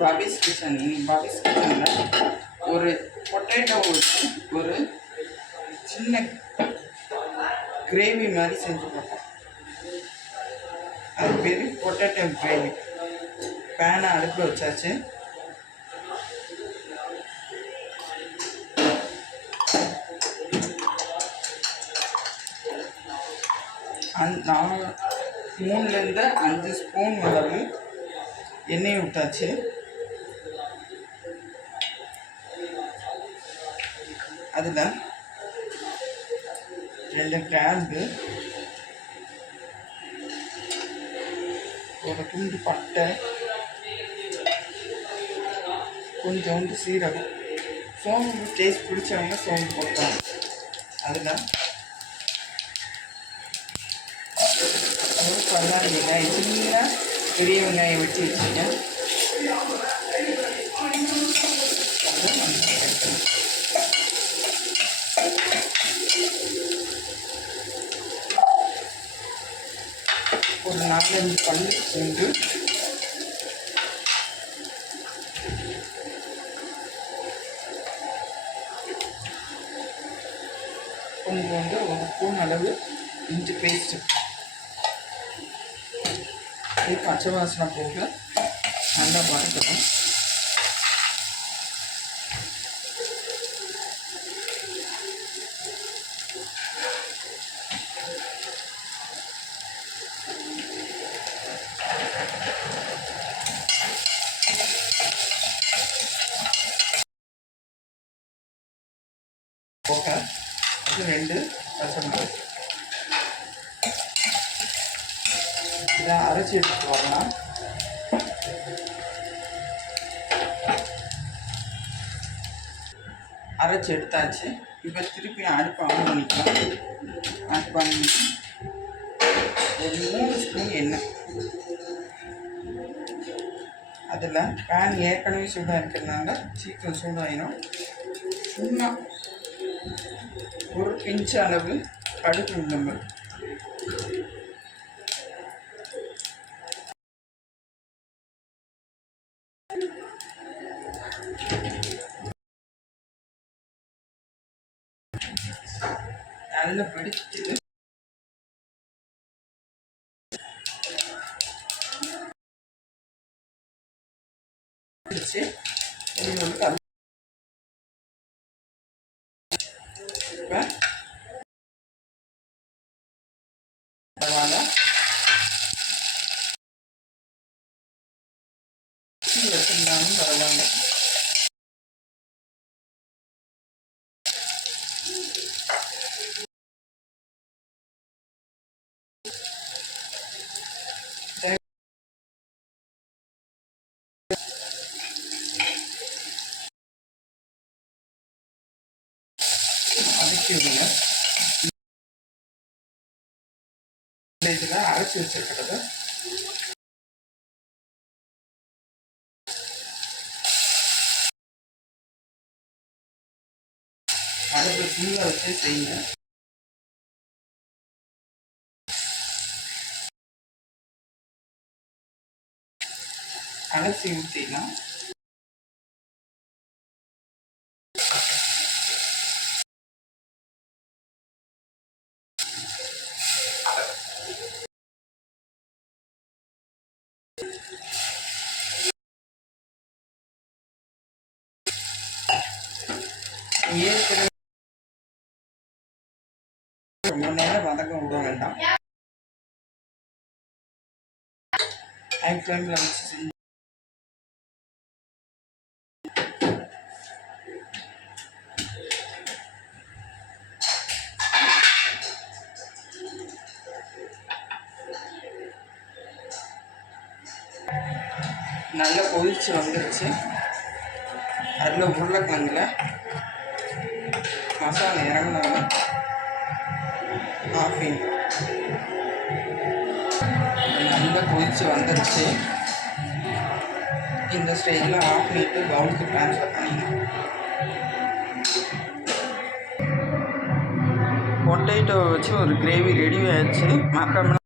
பாபிஸ் கிச்சனில் ஒரு பொட்டேட்டோ வச்சு ஒரு சின்ன கிரேவி மாதிரி செஞ்சு பார்ப்போம். அது பேர் பொட்டேட்டோ கிரேவி. பேனை அடுப்பில் வச்சாச்சு. நான் 3லேருந்து 5 ஸ்பூன் அளவு எண்ணெய் விட்டாச்சு. அதில் 2 கிராம்பு, ஒரு துண்டு பட்டை, கொஞ்சோண்டு சீரகம், சோம்பு டேஸ்ட் பிடிச்சவங்க சோம்பு போட்டாங்க. அதில் ஒரு 16 வெங்காயம், சின்ன பெரிய வெங்காயம் வெட்டி வச்சுருக்கேன். ஒரு 4-5 பல்லு பூண்டு, கொஞ்சோண்டு ஒரு ஸ்பூன் அளவு இஞ்சி பேஸ்ட்டு. இது பச்சை வாசனை போக நல்லா வதக்கணும். போக அது 2 பச்சை மிளகாய் இதை அரைச்சி எடுத்துட்டு வரலாம். அரைச்சி எடுத்தாச்சு. இப்போ திருப்பி அடுப்பு ஆன் பண்ணிக்கலாம். அடுப்பு ஆன் பண்ணி ஒரு 3 ஸ்பூன் எண்ணெய். அதில் பேன் ஏற்கனவே சூடாக இருக்கிறதுனால சீக்கிரம் சூடாயிடும். சும்மா ஒரு பிஞ்சு அளவு கடுகு உளுந்தம்பருப்பு, நல்லா பிடிச்சிட்டு பரவாயில்ல வச்சிருந்தாலும் பரவாயில்ல. அதுக்கு விடுங்க. இதில் அரைச்சி வச்சிருக்கிறது அடுப்பு சிம்மில் வச்சு செய்யுங்க. அரைச்சி ஊற்றிடலாம். ஏற்கனவே ரொம்ப நேரம் வதங்க விட வேண்டாம். ஹை ஃப்ளேமில் வச்சு செஞ்சு நல்லா கொதிச்சு வந்துடுச்சு. அதில் உருளைக்கிழங்குல மசாலா இறங்கினாலும் ஆஃப் நல்லா கொதிச்சு வந்துடுச்சு. இந்த ஸ்டேஜில் ஆஃப் பண்ணிட்டு பவுலுக்கு ட்ரான்ஸ்ஃபர் பண்ணிடலாம். பொட்டேட்டோ வச்சு ஒரு கிரேவி ரெடி ஆயிடுச்சு. மறக்காம